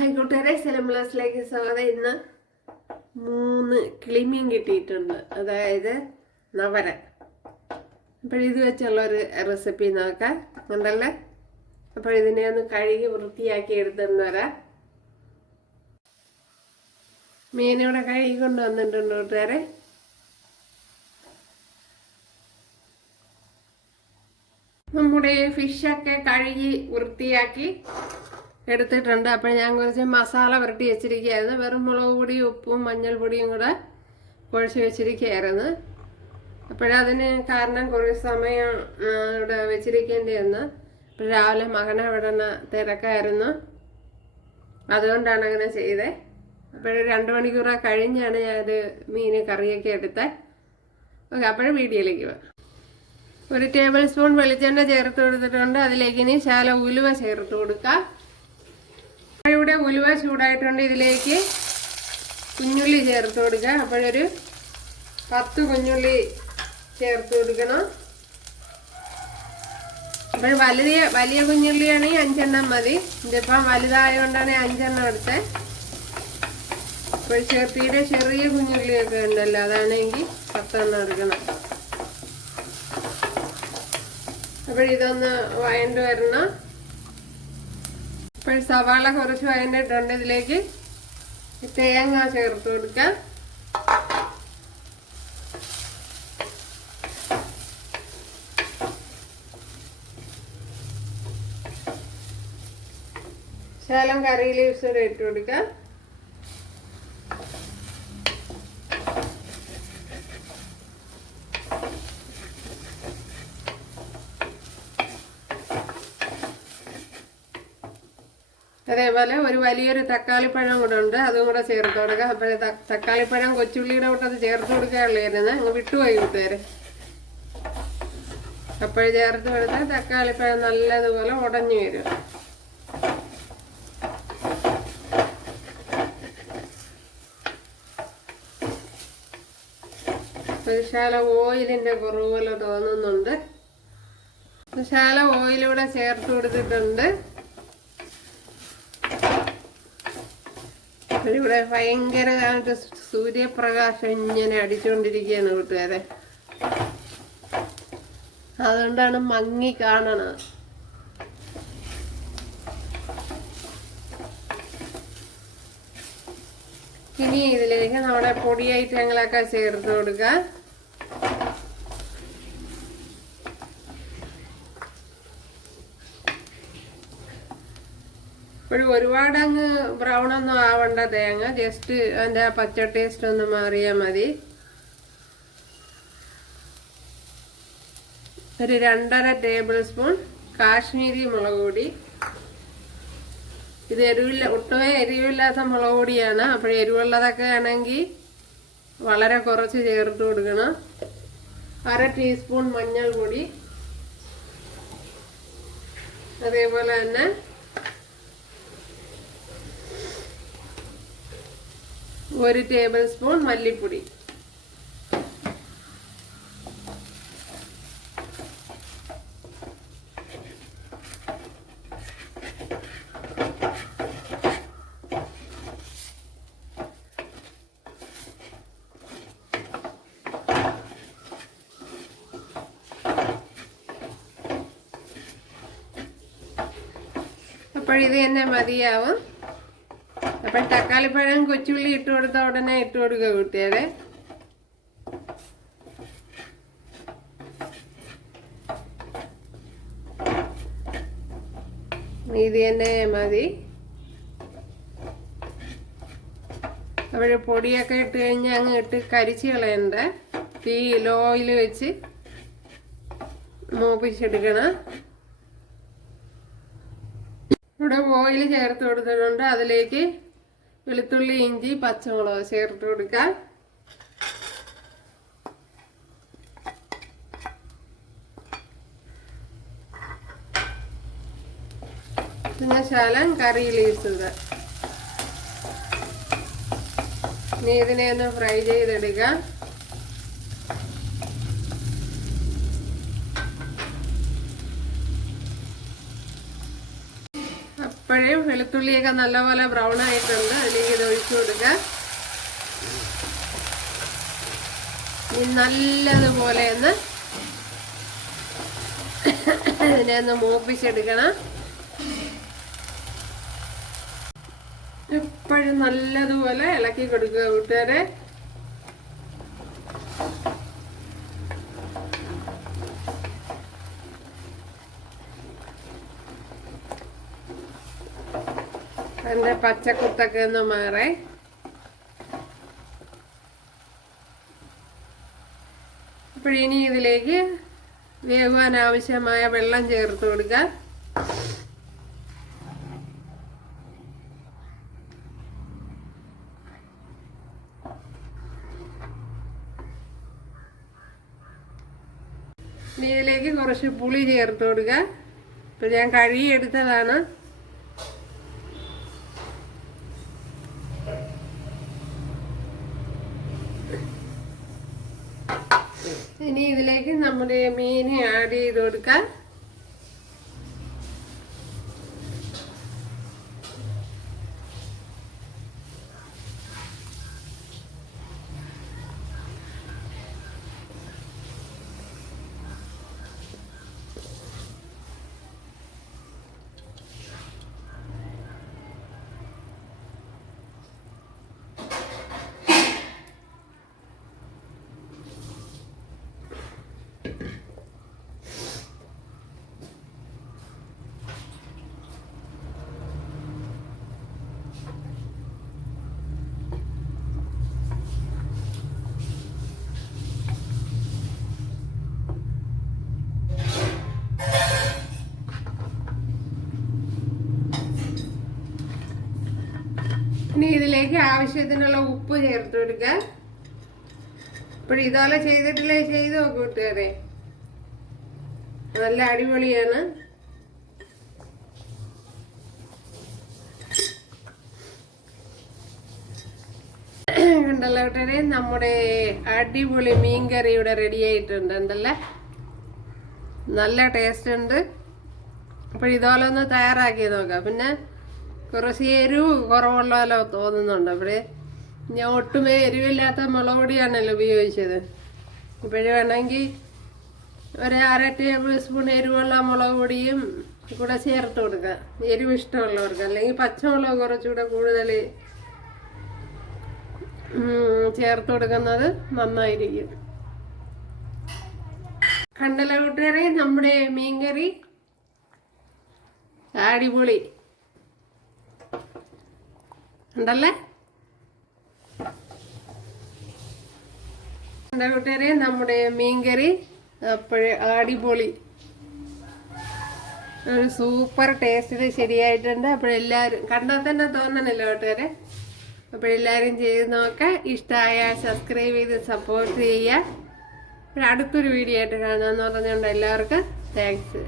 ആയിക്കോട്ടെ സെലംബ്ലസിലേക്ക് സ്വാഗതം. ഇന്ന് 3 കിളിമീൻ കിട്ടിയിട്ടുണ്ട്, അതായത് നവര. ഇത് വെച്ചുള്ളൊരു റെസിപ്പി നോക്കാം ഉണ്ടല്ലേ. ഇതിനെ ഒന്ന് കഴുകി വൃത്തിയാക്കി എടുത്തുകൊണ്ട് വരാം. മീനിവിടെ കഴുകി കൊണ്ടുവന്നിട്ടുണ്ട് കൂട്ടുകാരെ. നമ്മുടെ ഫിഷൊക്കെ കഴുകി വൃത്തിയാക്കി എടുത്തിട്ടുണ്ട്. അപ്പോൾ ഞാൻ കുറച്ച് മസാല പുരട്ടി വെച്ചിരിക്കുകയായിരുന്നു. വെറും മുളക് പൊടിയും ഉപ്പും മഞ്ഞൾപ്പൊടിയും കൂടെ കുഴച്ച് വെച്ചിരിക്കുകയായിരുന്നു. അപ്പോഴതിന് കാരണം കുറേ സമയം ഇവിടെ വെച്ചിരിക്കേണ്ടി വന്നു. അപ്പോൾ രാവിലെ മകനെ വിടുന്ന തിരക്കായിരുന്നു, അതുകൊണ്ടാണ് അങ്ങനെ ചെയ്തത്. അപ്പോൾ 2 മണിക്കൂർ കഴിഞ്ഞാണ് ഞാനത് മീൻ കറിയൊക്കെ എടുത്തത്. ഓക്കെ, അപ്പോഴും വീഡിയോയിലേക്ക് പോകാം. 1 ടേബിൾ സ്പൂൺ വെളിച്ചെണ്ണ ചേർത്ത് കൊടുത്തിട്ടുണ്ട്. അതിലേക്ക് ഇനി ശാല ഉലുവ ചേർത്ത് കൊടുക്കാം. ഇവിടെ ഉലുവ ചൂടായിട്ടുണ്ട്. ഇതിലേക്ക് കുഞ്ഞുള്ളി ചേർത്ത് കൊടുക്കുക. അപ്പോഴൊരു 10 കുഞ്ഞുള്ളി ചേർത്ത് കൊടുക്കണം. അപ്പോൾ വലിയ കുഞ്ഞുള്ളിയാണെങ്കിൽ 5 എണ്ണം മതി. ഇതിപ്പം വലുതായതുകൊണ്ടാണ് 5 എണ്ണം എടുത്തത്. അപ്പോൾ ചെറിയ ചെറിയ കുഞ്ഞുള്ളിയൊക്കെ ഉണ്ടല്ലോ, അതാണെങ്കിൽ 10 എണ്ണം എടുക്കണം. അപ്പോൾ ഇതൊന്ന് വഴണ്ട് വരണം. അപ്പോൾ സവാള കുറച്ച് വഴണ്ടിട്ടുണ്ട്. ഇതിലേക്ക് തേങ്ങ ചേർത്ത് കൊടുക്കാം. ശകലം കറി ലീവ്സ് കൂടെ ഇട്ട് കൊടുക്കാം. അതേപോലെ ഒരു വലിയൊരു തക്കാളിപ്പഴം കൂടെ ഉണ്ട്, അതും കൂടെ ചേർത്ത് കൊടുക്കുക. അപ്പോൾ തക്കാളിപ്പഴം കൊച്ചുള്ളിയുടെ കൂട്ടത് ചേർത്ത് കൊടുക്കാറുള്ളായിരുന്നു, അങ്ങ് വിട്ടുപോയി കൂട്ടുകാരെ. അപ്പോൾ ചേർത്ത് കൊടുത്താൽ തക്കാളിപ്പഴം നല്ലതുപോലെ ഉടഞ്ഞു വരും. ശാല ഓയിലിൻ്റെ കുറവ് പോലെ തോന്നുന്നുണ്ട്. ശാല ഓയിലൂടെ ചേർത്ത് കൊടുത്തിട്ടുണ്ട്. ഇവിടെ ഭയങ്കരമായിട്ട് സൂര്യപ്രകാശം ഇങ്ങനെ അടിച്ചുകൊണ്ടിരിക്കുകയാണ് കൂട്ടുകാരെ, അതുകൊണ്ടാണ് മങ്ങി കാണണത്. ഇനി ഇതിലേക്ക് നമ്മുടെ പൊടി ഐറ്റങ്ങളൊക്കെ ചേർത്ത് കൊടുക്കുക. ഒരുപാട് അങ്ങ് ബ്രൗൺ ഒന്നും ആവണ്ട തേങ്ങ, ജസ്റ്റ് അതിൻ്റെ പച്ച ടേസ്റ്റ് ഒന്ന് മാറിയാൽ മതി. ഒരു 2.5 ടേബിൾ സ്പൂൺ കാശ്മീരി മുളക് പൊടി. ഇത് ഒട്ടുമേ എരിവില്ലാത്ത മുളക് പൊടിയാണ്. അപ്പോൾ എരിവുള്ളതൊക്കെ ആണെങ്കിൽ വളരെ കുറച്ച് ചേർത്ത് കൊടുക്കണം. 1/2 ടീസ്പൂൺ മഞ്ഞൾപ്പൊടി, അതേപോലെ തന്നെ 1 ടേബിൾ സ്പൂൺ മല്ലിപ്പൊടി. അപ്പോൾ ഇത് തന്നെ മതിയാവും. അപ്പോൾ തക്കാളിപ്പഴം കൊച്ചുള്ളി ഇട്ട് കൊടുത്ത ഉടനെ ഇട്ട് കൊടുക്കുക കൂട്ടുകാരെ. ഇത് തന്നെ മതി. അപ്പോൾ പൊടിയൊക്കെ ഇട്ട് കഴിഞ്ഞാൽ അങ്ങ് ഇട്ട് കരിച്ച് കളയണ്ട. തീ ലോയിൽ വെച്ച് മൂപ്പിച്ചെടുക്കണം. ഇവിടെ ഓയിൽ ചേർത്ത് കൊടുത്തിട്ടുണ്ട്. അതിലേക്ക് വെളുത്തുള്ളി, ഇഞ്ചി, പച്ചമുളക് ചേർത്ത് കൊടുക്കാം. പിന്നെ ശകലം കറി ലീവ്സ് ഇടുക. ഇനി ഇതിനെ ഒന്ന് ഫ്രൈ ചെയ്തെടുക്കാം. ഇപ്പോഴും വെളുത്തുള്ളിയൊക്കെ നല്ലപോലെ ബ്രൗൺ ആയിട്ടുണ്ട്. അതിലേക്ക് ഇത് ഒഴിച്ചു കൊടുക്കുക. ഇനി നല്ലതുപോലെ ഒന്ന് ഇതിനെ ഒന്ന് മൂപ്പിച്ചെടുക്കണം. ഇപ്പോഴും നല്ലതുപോലെ ഇളക്കി കൊടുക്കുക കൂട്ടുകാരെ. അതിൻ്റെ പച്ചക്കുത്തൊക്കെ ഒന്ന് മാറേ. അപ്പോഴിനി ഇതിലേക്ക് വേവാൻ ആവശ്യമായ വെള്ളം ചേർത്ത് കൊടുക്കുക. ഇതിലേക്ക് കുറച്ച് പുളി ചേർത്ത് കൊടുക്കുക. ഇപ്പം ഞാൻ കഴുകിയെടുത്തതാണ്. ഇനി ഇതിലേക്ക് നമ്മുടെ മീൻ ആഡ് ചെയ്ത് കൊടുക്കാം. ഇനി ഇതിലേക്ക് ആവശ്യത്തിനുള്ള ഉപ്പ് ചേർത്ത് കൊടുക്കുക. ഇപ്പോൾ ഇതുപോലെ ചെയ്തിട്ടില്ലേ, ചെയ്ത് നോക്കൂ കൂട്ടുകാരെ. നല്ല അടിപൊളിയാണ്. കണ്ടല്ലോ കൂട്ടുകാരെ, നമ്മുടെ അടിപൊളി മീൻകറി ഇവിടെ റെഡി ആയിട്ടുണ്ട്. ഉണ്ടല്ലേ, നല്ല ടേസ്റ്റ് ഉണ്ട്. അപ്പോൾ ഇതുപോലെ ഒന്ന് തയ്യാറാക്കി നോക്കാം. പിന്നെ കുറച്ച് എരിവ് കുറവുള്ള പോലെ തോന്നുന്നുണ്ട്. അവിടെ ഞാൻ ഒട്ടുമേ എരിവില്ലാത്ത മുളക് പൊടിയാണല്ലോ ഉപയോഗിച്ചത്. ഇപ്പോഴും വേണമെങ്കിൽ ഒരു 1/2 ടേബിൾ സ്പൂൺ എരിവുള്ള മുളക് പൊടിയും കൂടെ ചേർത്ത് കൊടുക്കുക, എരിവ് ഇഷ്ടമുള്ളവർക്ക്. അല്ലെങ്കിൽ പച്ചമുളക് കുറച്ചുകൂടെ കൂടുതൽ ചേർത്ത് കൊടുക്കുന്നത് നന്നായിരിക്കും. കണ്ടല്ലോ കൂട്ടുകാരെ, നമ്മുടെ മീൻകറി അടിപൊളി ഉണ്ടല്ലേ. കൂട്ടുകാരെ, നമ്മുടെ മീൻകറി അപ്പോഴേ അടിപൊളി, ഒരു സൂപ്പർ ടേസ്റ്റിൽ ശരിയായിട്ടുണ്ട്. അപ്പോഴെല്ലാവരും കണ്ടാൽ തന്നെ തോന്നണല്ലോ കൂട്ടുകാരെ. അപ്പോഴെല്ലാവരും ചെയ്ത് നോക്കാം. ഇഷ്ടമായ സബ്സ്ക്രൈബ് ചെയ്ത് സപ്പോർട്ട് ചെയ്യുക. അടുത്തൊരു വീഡിയോ ആയിട്ട് കാണാമെന്ന് പറഞ്ഞുകൊണ്ട് എല്ലാവർക്കും താങ്ക്സ്.